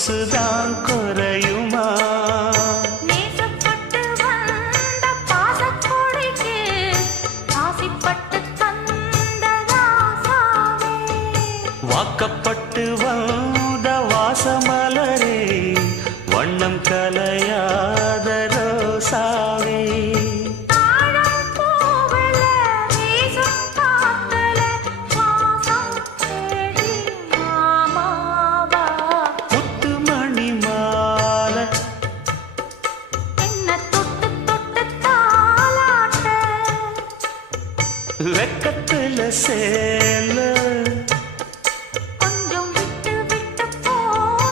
கொசுதான் குறையுமா? நேசப்பட்டு வந்த பாசக்கொடிக்கு ஆசைப்பட்டு தந்த ராசாவே, வாக்கப்பட்டு வந்த வாசமலரே, வண்ணம் கலையாத ரோசாவே. தாழம் பூவுல வீசும் காத்துல வாசம் தேடி மாமாவா, முத்து மணி மாலை என்ன தொட்டு தொட்டு தாலாட்ட, வெக்கத்துல சே